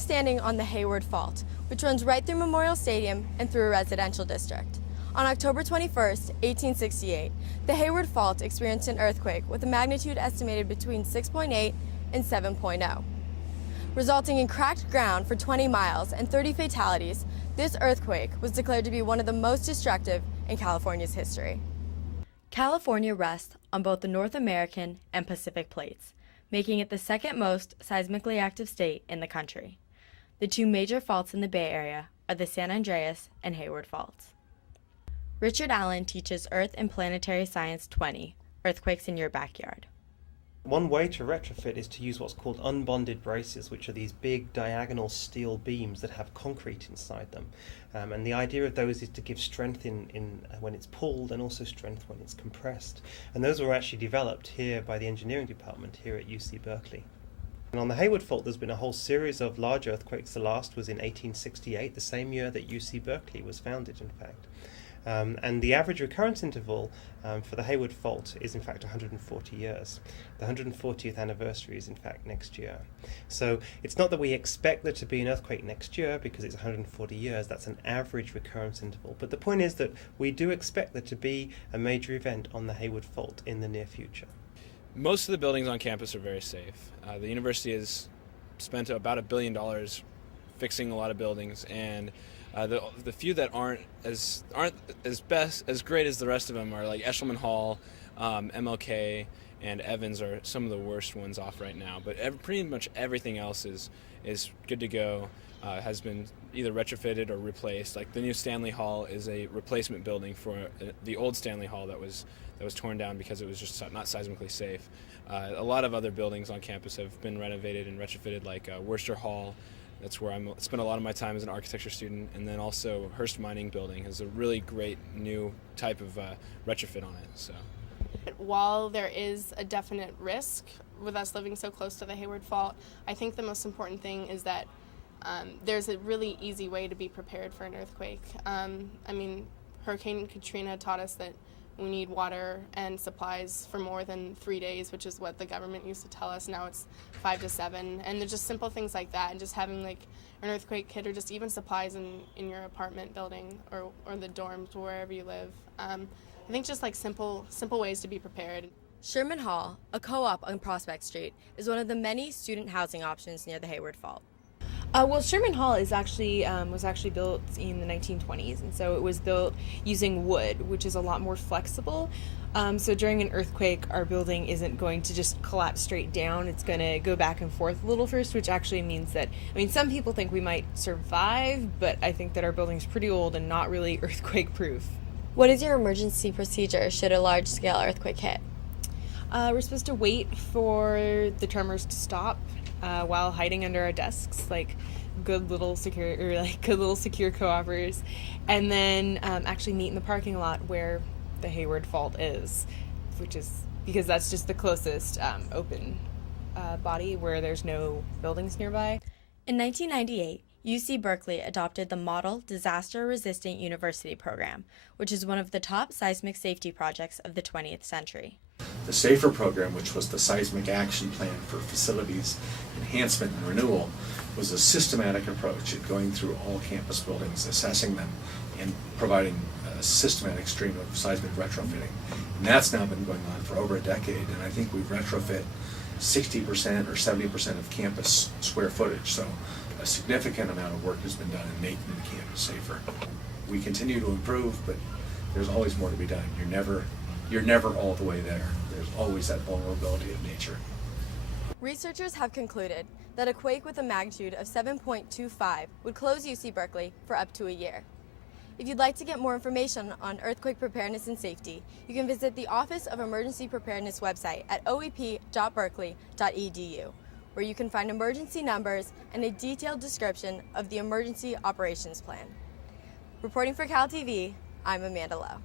standing on the Hayward Fault, which runs right through Memorial Stadium and through a residential district. On October 21, 1868, the Hayward Fault experienced an earthquake with a magnitude estimated between 6.8 and 7.0. Resulting in cracked ground for 20 miles and 30 fatalities, this earthquake was declared to be one of the most destructive in California's history. California rests on both the North American and Pacific plates, making it the second most seismically active state in the country. The two major faults in the Bay Area are the San Andreas and Hayward faults. Richard Allen teaches Earth and Planetary Science 20, Earthquakes in Your Backyard. One way to retrofit is to use what's called unbonded braces, which are these big diagonal steel beams that have concrete inside them. And the idea of those is to give strength in when it's pulled and also strength when it's compressed. And those were actually developed here by the engineering department here at UC Berkeley. And on the Hayward Fault, there's been a whole series of large earthquakes. The last was in 1868, the same year that UC Berkeley was founded, in fact. And the average recurrence interval for the Hayward Fault is in fact 140 years. The 140th anniversary is in fact next year. So it's not that we expect there to be an earthquake next year because it's 140 years, that's an average recurrence interval. But the point is that we do expect there to be a major event on the Hayward Fault in the near future. Most of the buildings on campus are very safe. The university has spent about $1 billion fixing a lot of buildings, and the few that aren't as great as the rest of them are like Eshelman Hall, MLK, and Evans are some of the worst ones off right now. But pretty much everything else is good to go. Has been either retrofitted or replaced. Like the new Stanley Hall is a replacement building for the old Stanley Hall that was torn down because it was just not seismically safe. A lot of other buildings on campus have been renovated and retrofitted, like Worcester Hall. That's where I spent a lot of my time as an architecture student, and then also Hearst Mining Building has a really great new type of retrofit on it. So, while there is a definite risk with us living so close to the Hayward Fault, I think the most important thing is that there's a really easy way to be prepared for an earthquake. Hurricane Katrina taught us that we need water and supplies for more than 3 days, which is what the government used to tell us. Now it's 5 to 7. And there's just simple things like that, and just having like an earthquake kit or just even supplies in your apartment building or the dorms, wherever you live. I think just like simple ways to be prepared. Sherman Hall, a co-op on Prospect Street, is one of the many student housing options near the Hayward Fault. Sherman Hall is was actually built in the 1920s, and so it was built using wood, which is a lot more flexible. So during an earthquake, our building isn't going to just collapse straight down. It's going to go back and forth a little first, which actually means that, some people think we might survive, but I think that our building's pretty old and not really earthquake-proof. What is your emergency procedure should a large-scale earthquake hit? We're supposed to wait for the tremors to stop while hiding under our desks, like good little secure co-oppers, and then actually meet in the parking lot where the Hayward Fault is, which is because that's just the closest open body where there's no buildings nearby. In 1998, UC Berkeley adopted the Model Disaster Resistant University program, which is one of the top seismic safety projects of the 20th century. The SAFER program, which was the Seismic Action Plan for Facilities Enhancement and Renewal, was a systematic approach at going through all campus buildings, assessing them, and providing a systematic stream of seismic retrofitting. And that's now been going on for over a decade, and I think we've retrofit 60% or 70% of campus square footage, so a significant amount of work has been done in making the campus safer. We continue to improve, but there's always more to be done. You're never all the way there. There's always that vulnerability of nature. Researchers have concluded that a quake with a magnitude of 7.25 would close UC Berkeley for up to a year. If you'd like to get more information on earthquake preparedness and safety, you can visit the Office of Emergency Preparedness website at oep.berkeley.edu, where you can find emergency numbers and a detailed description of the Emergency Operations Plan. Reporting for CalTV, I'm Amanda Lowe.